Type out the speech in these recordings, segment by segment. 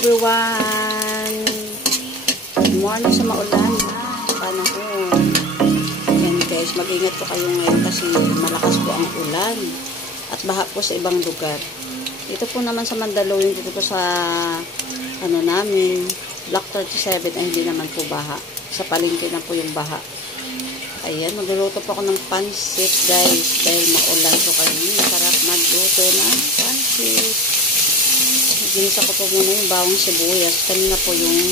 everyone! Good morning sa maulan na panahon. Yan guys, mag-ingat po kayo ngayon kasi malakas po ang ulan at baha po sa ibang lugar. Ito po naman sa Mandaluyong, dito po sa namin, Block 37 ay hindi naman po baha. Sa palengke na po yung baha. Ayan, magluluto po ako ng pansit guys dahil maulan po kayo. Sarap magluto ng pansit. Ginisa ko po muna yung bawang sibuyas. Kanina po yung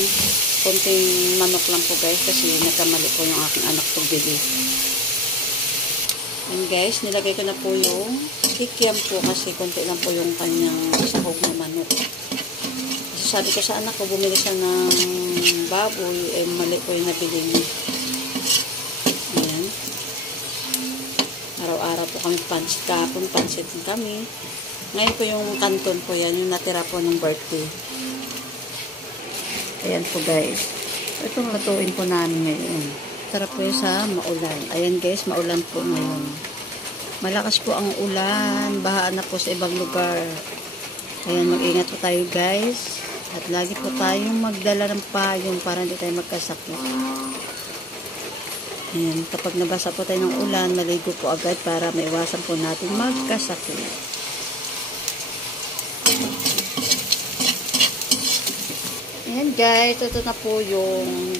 konting manok lang po guys kasi nagkamali po yung aking anak pagbili. And guys, nilagay ko na po yung kikiam po kasi konti lang po yung kanyang sahog na manok. Kasi sabi ko sa anak ko, bumili siya ng baboy, eh mali po yung nabili niya. Ayan. Araw-araw po kami pansit. Kahapon pansit kami. Ngayon po yung kanton po yan, yung natira po ng birthday. Ayan po guys. Itong lutuin po namin ngayon. Sarap po yun sa maulan. Ayan guys, maulan po ngayon. Malakas po ang ulan. Bahaan na po sa ibang lugar. Ayan, mag-ingat po tayo guys. At lagi po tayong magdala ng payong para hindi tayo magkasakit. Ayan, kapag nabasa po tayo ng ulan, maligo po agad para maiwasan po natin magkasakit. Ayan guys, ito na po yung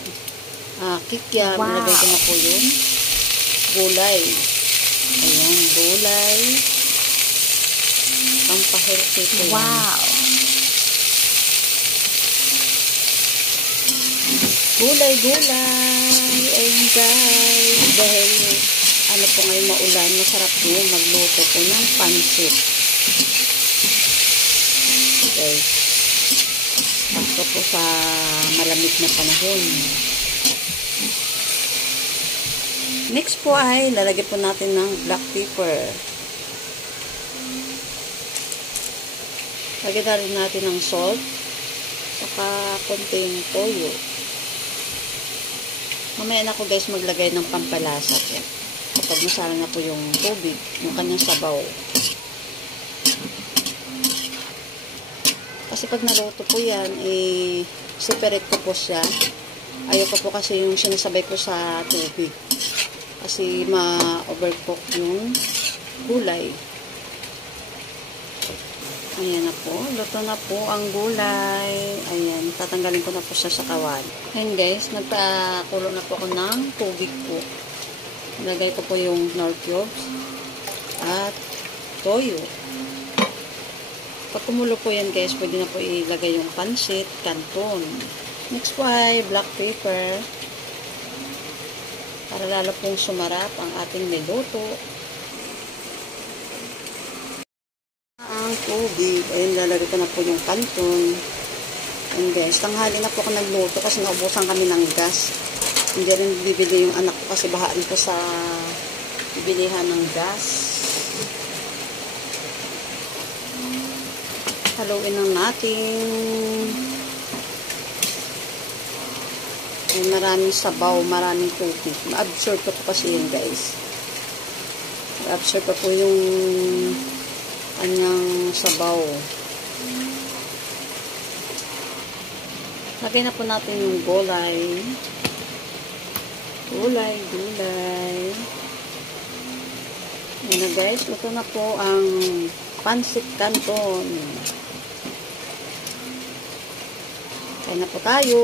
kikiam. Wow. Nilagay ko na po yung gulay. Ayan, gulay. Pampahealthy po yan. Wow! Gulay. Ayan guys. Dahil ano po ngayon maulan, masarap po magluto po ng pansit. Guys. Pasto po sa malamig na panahon. Next po ay lalagyan po natin ng black pepper. Lagyan na rin natin ng salt saka konting toyo. Mamaya na ako guys maglagay ng pampalasa kapag masala na po yung tubig, yung kanyang sabaw. Kasi pag naluto po yan, separate ko po siya. Ayoko po kasi yung sinasabay ko sa tubig. Kasi ma-overcook yung gulay. Ayan na po. Luto na po ang gulay. Ayan. Tatanggalin ko na po siya sa kawali. Ayan guys, nagpakulo na po ako ng tubig po. Nilagay ko po yung nor cubes at toyo. Pag kumulo po yan guys, pwede na po ilagay yung pansit, canton. Next po ay black pepper. Para lalo pong sumarap ang ating niluto. Ang tubig. Ayun, lalagay ko na po yung canton. Ayun guys, tanghali na po ako nagluto kasi naubusan kami ng gas. Hindi rin bibili yung anak ko kasi bahaan ko sa bibilihan ng gas. Haluin lang natin. Ay, maraming sabaw, maraming tubig. Ma-absorb pa po kasi yun guys. Ma-absorb pa po yung kanyang sabaw. Lagay na po natin yung gulay. Gulay. Ayan na guys, ito na po ang pansit canton. Kaya na po tayo.